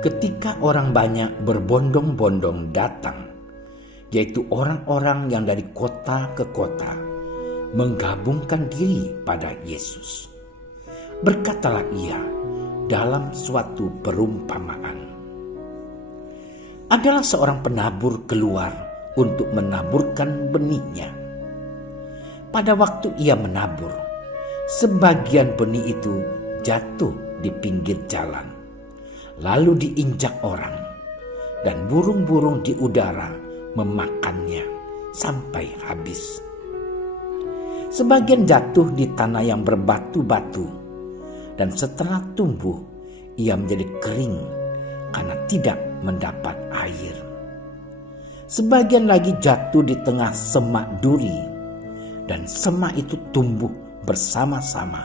Ketika orang banyak berbondong-bondong datang, yaitu orang-orang yang dari kota ke kota, menggabungkan diri pada Yesus, berkatalah ia dalam suatu perumpamaan. Adalah seorang penabur keluar untuk menaburkan benihnya. Pada waktu ia menabur, sebagian benih itu jatuh di pinggir jalan, lalu diinjak orang, dan burung-burung di udara memakannya sampai habis. Sebagian jatuh di tanah yang berbatu-batu, dan setelah tumbuh, ia menjadi kering karena tidak mendapat air. Sebagian lagi jatuh di tengah semak duri, dan semak itu tumbuh bersama-sama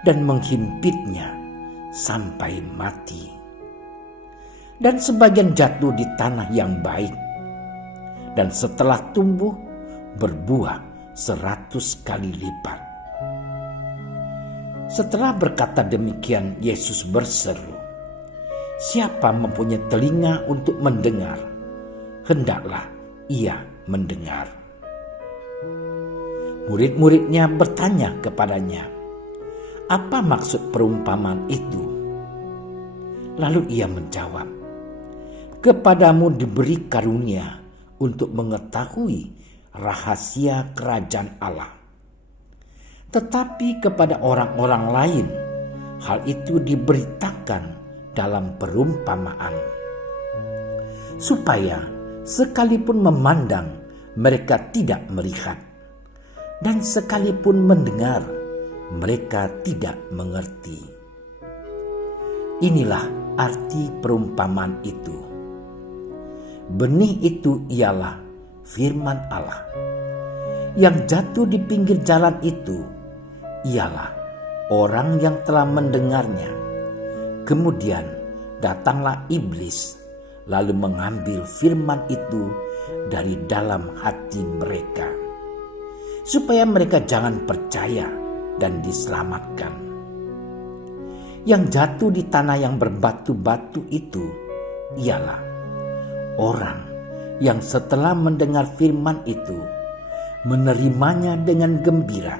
dan menghimpitnya sampai mati. Dan sebagian jatuh di tanah yang baik, dan setelah tumbuh berbuah 100 kali lipat. Setelah berkata demikian, Yesus berseru, "Siapa mempunyai telinga untuk mendengar, hendaklah ia mendengar." Murid-muridnya bertanya kepadanya, "Apa maksud perumpamaan itu?" Lalu ia menjawab, "Kepadamu diberi karunia untuk mengetahui rahasia kerajaan Allah. Tetapi kepada orang-orang lain, hal itu diberitakan dalam perumpamaan, supaya sekalipun memandang, mereka tidak melihat, dan sekalipun mendengar, mereka tidak mengerti." Inilah arti perumpamaan itu. Benih itu ialah firman Allah. Yang jatuh di pinggir jalan itu ialah orang yang telah mendengarnya. Kemudian datanglah iblis, lalu mengambil firman itu dari dalam hati mereka, supaya mereka jangan percaya dan diselamatkan. Yang jatuh di tanah yang berbatu-batu itu ialah orang yang setelah mendengar firman itu menerimanya dengan gembira,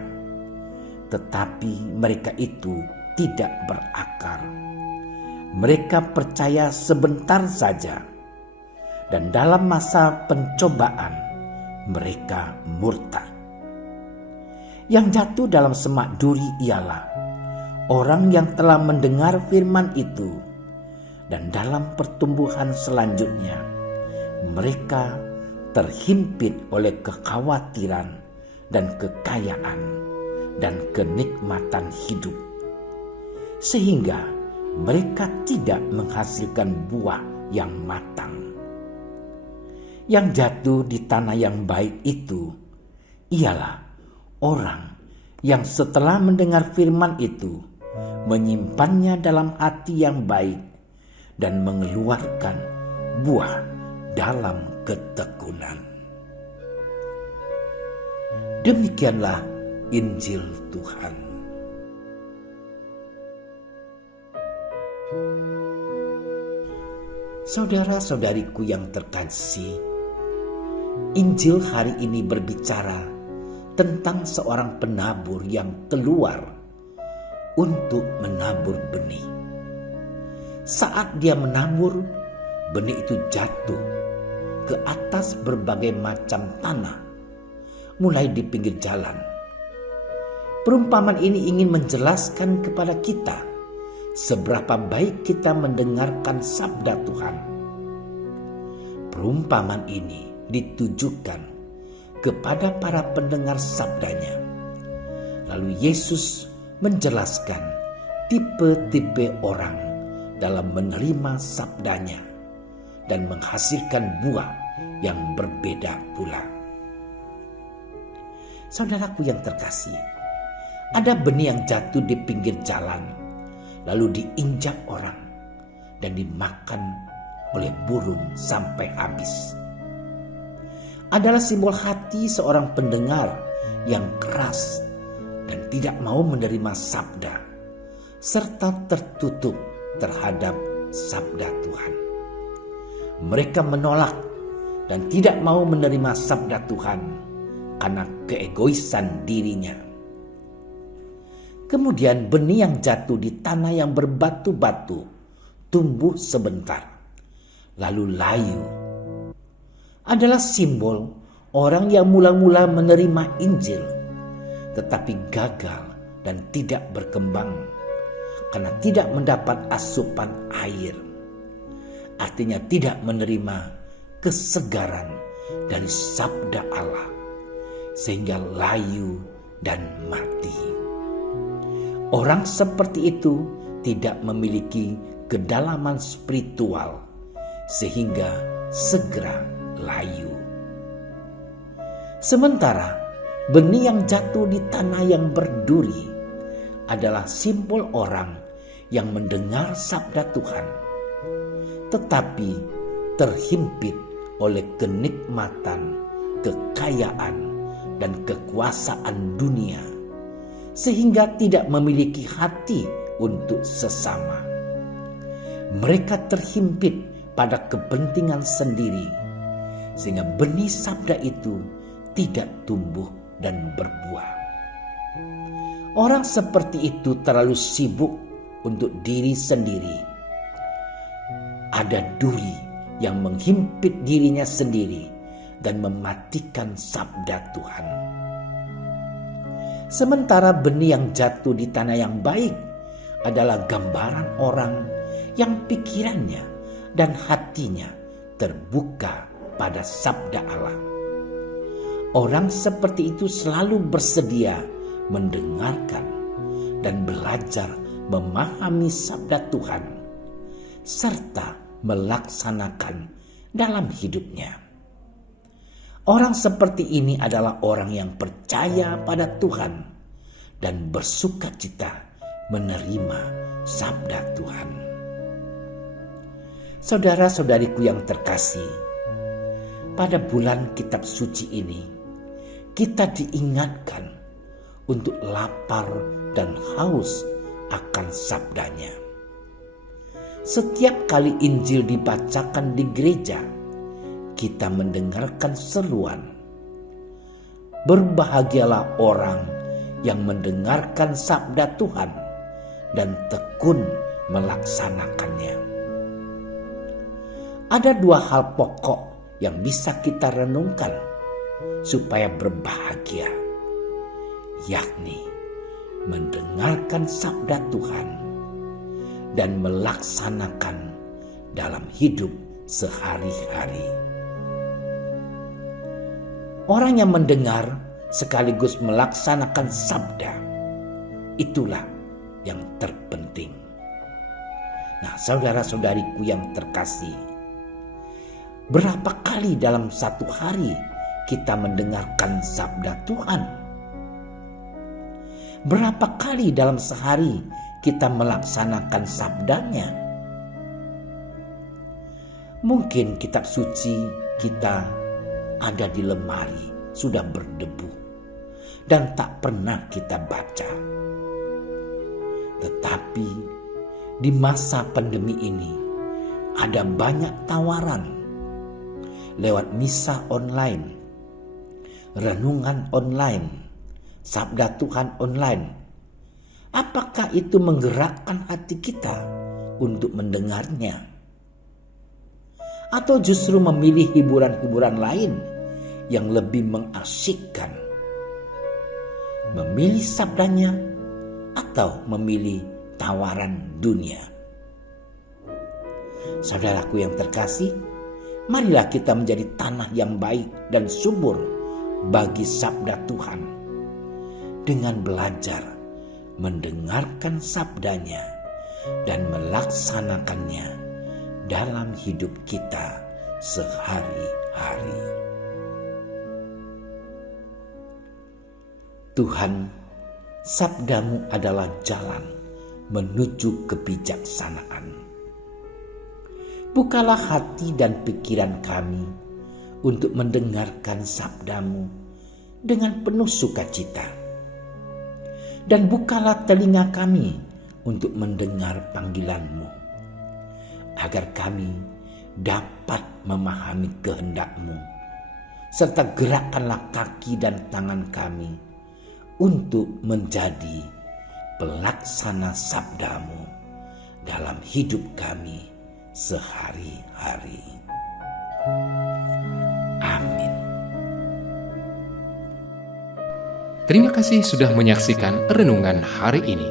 tetapi mereka itu tidak berakar. Mereka percaya sebentar saja, dan dalam masa pencobaan mereka murtad. Yang jatuh dalam semak duri ialah orang yang telah mendengar firman itu, dan dalam pertumbuhan selanjutnya mereka terhimpit oleh kekhawatiran dan kekayaan dan kenikmatan hidup, sehingga mereka tidak menghasilkan buah yang matang. Yang jatuh di tanah yang baik itu ialah orang yang setelah mendengar firman itu menyimpannya dalam hati yang baik dan mengeluarkan buah dalam ketekunan. Demikianlah Injil Tuhan. Saudara-saudariku yang terkasih, Injil hari ini berbicara tentang seorang penabur yang keluar untuk menabur benih. Saat dia menabur, benih itu jatuh ke atas berbagai macam tanah, mulai di pinggir jalan. Perumpamaan ini ingin menjelaskan kepada kita seberapa baik kita mendengarkan sabda Tuhan. Perumpamaan ini ditujukan kepada para pendengar sabdanya. Lalu Yesus menjelaskan tipe-tipe orang dalam menerima sabdanya dan menghasilkan buah yang berbeda pula. Saudaraku yang terkasih, ada benih yang jatuh di pinggir jalan, lalu diinjak orang dan dimakan oleh burung sampai habis. Adalah simbol hati seorang pendengar yang keras dan tidak mau menerima sabda, serta tertutup terhadap sabda Tuhan. Mereka menolak dan tidak mau menerima sabda Tuhan karena keegoisan dirinya. Kemudian benih yang jatuh di tanah yang berbatu-batu tumbuh sebentar, lalu layu. Adalah simbol orang yang mula-mula menerima Injil tetapi gagal dan tidak berkembang karena tidak mendapat asupan air. Artinya tidak menerima kesegaran dari sabda Allah sehingga layu dan mati. Orang seperti itu tidak memiliki kedalaman spiritual sehingga segera layu. Sementara benih yang jatuh di tanah yang berduri adalah simbol orang yang mendengar sabda Tuhan, tetapi terhimpit oleh kenikmatan, kekayaan, dan kekuasaan dunia, sehingga tidak memiliki hati untuk sesama. Mereka terhimpit pada kepentingan sendiri, sehingga benih sabda itu tidak tumbuh dan berbuah. Orang seperti itu terlalu sibuk untuk diri sendiri. Ada duri yang menghimpit dirinya sendiri dan mematikan sabda Tuhan. Sementara benih yang jatuh di tanah yang baik adalah gambaran orang yang pikirannya dan hatinya terbuka pada sabda Allah. Orang seperti itu selalu bersedia mendengarkan dan belajar memahami sabda Tuhan serta melaksanakan dalam hidupnya. Orang seperti ini adalah orang yang percaya pada Tuhan dan bersukacita menerima sabda Tuhan. Saudara-saudariku yang terkasih, pada bulan kitab suci ini kita diingatkan untuk lapar dan haus akan sabdanya. Setiap kali Injil dibacakan di gereja, kita mendengarkan seruan, "Berbahagialah orang yang mendengarkan sabda Tuhan dan tekun melaksanakannya." Ada dua hal pokok yang bisa kita renungkan supaya berbahagia, yakni mendengarkan sabda Tuhan dan melaksanakan dalam hidup sehari-hari. Orang yang mendengar sekaligus melaksanakan sabda, itulah yang terpenting. Nah, saudara-saudariku yang terkasih, berapa kali dalam satu hari kita mendengarkan sabda Tuhan? Berapa kali dalam sehari kita melaksanakan sabdanya? Mungkin kitab suci kita ada di lemari, sudah berdebu dan tak pernah kita baca. Tetapi di masa pandemi ini ada banyak tawaran lewat misa online, renungan online, sabda Tuhan online. Apakah itu menggerakkan hati kita untuk mendengarnya? Atau justru memilih hiburan-hiburan lain yang lebih mengasyikkan? Memilih sabdanya atau memilih tawaran dunia? Saudaraku yang terkasih, marilah kita menjadi tanah yang baik dan subur bagi sabda Tuhan, dengan belajar mendengarkan sabdanya dan melaksanakannya dalam hidup kita sehari-hari. Tuhan, sabdamu adalah jalan menuju kebijaksanaan. Bukalah hati dan pikiran kami untuk mendengarkan sabdamu dengan penuh sukacita. Dan bukalah telinga kami untuk mendengar panggilanmu, agar kami dapat memahami kehendak-Mu, serta gerakkanlah kaki dan tangan kami untuk menjadi pelaksana sabda-Mu dalam hidup kami sehari-hari. Amin. Terima kasih sudah menyaksikan renungan hari ini.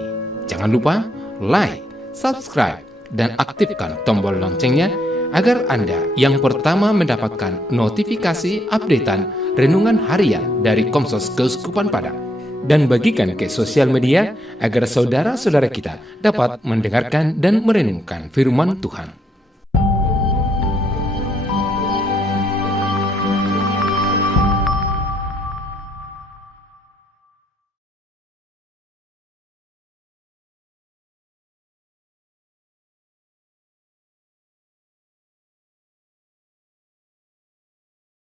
Jangan lupa like, subscribe, dan aktifkan tombol loncengnya agar Anda yang pertama mendapatkan notifikasi updatean renungan harian dari Komsos Keuskupan Padang. Dan bagikan ke sosial media agar saudara-saudara kita dapat mendengarkan dan merenungkan firman Tuhan.